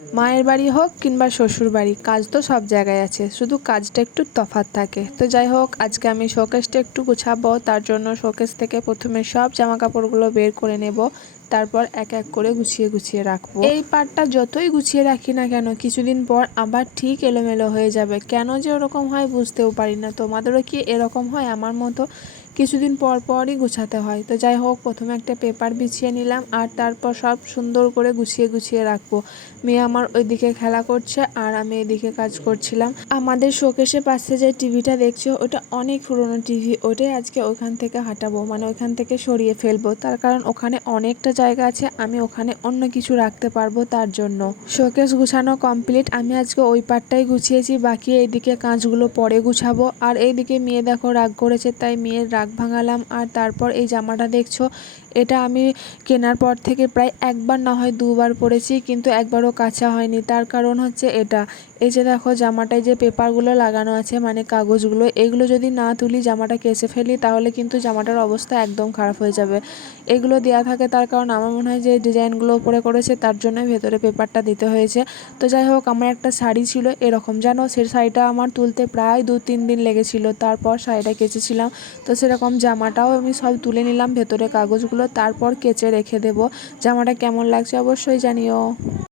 মায়ের বাড়ি হোক কিংবা শ্বশুর বাড়ি, কাজ তো সব জায়গায় আছে, শুধু কাজটা একটু তফাৎ থাকে। তো যাই হোক, আজকে আমি শোকেসটা একটু গুছাবো। তার জন্য শোকেস থেকে প্রথমে সব জামা কাপড়গুলো বের করে নেব, তারপর এক এক করে গুছিয়ে গুছিয়ে রাখবো। এই পার্টটা যতই গুছিয়ে রাখি না কেন, কিছুদিন পর আবার ঠিক এলোমেলো হয়ে যাবে। কেন যে ওরকম হয় বুঝতেও পারি না। তোমাদেরও কি এরকম হয় আমার মতো? কিছুদিন পর পরই গুছাতে হয়। তো যাই হোক, প্রথমে একটা পেপার বিছিয়ে নিলাম, আর তারপর সব সুন্দর করে গুছিয়ে গুছিয়ে রাখবো। মেয়ে আমার ওইদিকে খেলা করছে আর আমি এদিকে কাজ করছিলাম। আমাদের শোকেসের পাশে যে টিভিটা দেখছো, ওটা অনেক পুরনো টিভি। ওটাই আজকে ওখান থেকে হাঁটাবো, মানে ওইখান থেকে সরিয়ে ফেলবো। তার কারণ ওখানে অনেকটা জায়গা আছে, আমি ওখানে অন্য কিছু রাখতে পারবো, তার জন্য। শোকেস গুছানো কমপ্লিট। আমি আজকে ওই পার্টটাই গুছিয়েছি, বাকি এইদিকে কাঁচগুলো পরে গুছাবো। আর এইদিকে মেয়ে দেখো রাগ করেছে, তাই মেয়ের রাগ ভাঙালাম। আর তারপর এই জামাটা দেখছো, এটা আমি কেনার পর থেকে প্রায় একবার না হয় দুবার পরেছি, কিন্তু একবারও কাচা হয়নি। তার কারণ হচ্ছে এটা, এই যে দেখো জামাটায় যে পেপারগুলো লাগানো আছে, মানে কাগজগুলো, এগুলো যদি না তুলি, জামাটা কেচে ফেলি, তাহলে কিন্তু জামাটার অবস্থা একদম খারাপ হয়ে যাবে। এগুলো দেওয়া থাকে, তার কারণ আমার মনে হয় যে ডিজাইনগুলো উপরে করেছে, তার জন্য ভেতরে পেপারটা দিতে হয়েছে। তো যাই হোক, আমার একটা শাড়ি ছিল এরকম, জানো, সেই শাড়িটা আমার তুলতে প্রায় 2-3 দিন লেগেছিল। তারপর শাড়িটা কেচেছিলাম। তো সেরকম জামাটাও আমি সব তুলে নিলাম, ভেতরে কাগজগুলো, তারপর কেচে রেখে দেবো। জামাটা কেমন লাগছে অবশ্যই জানিও।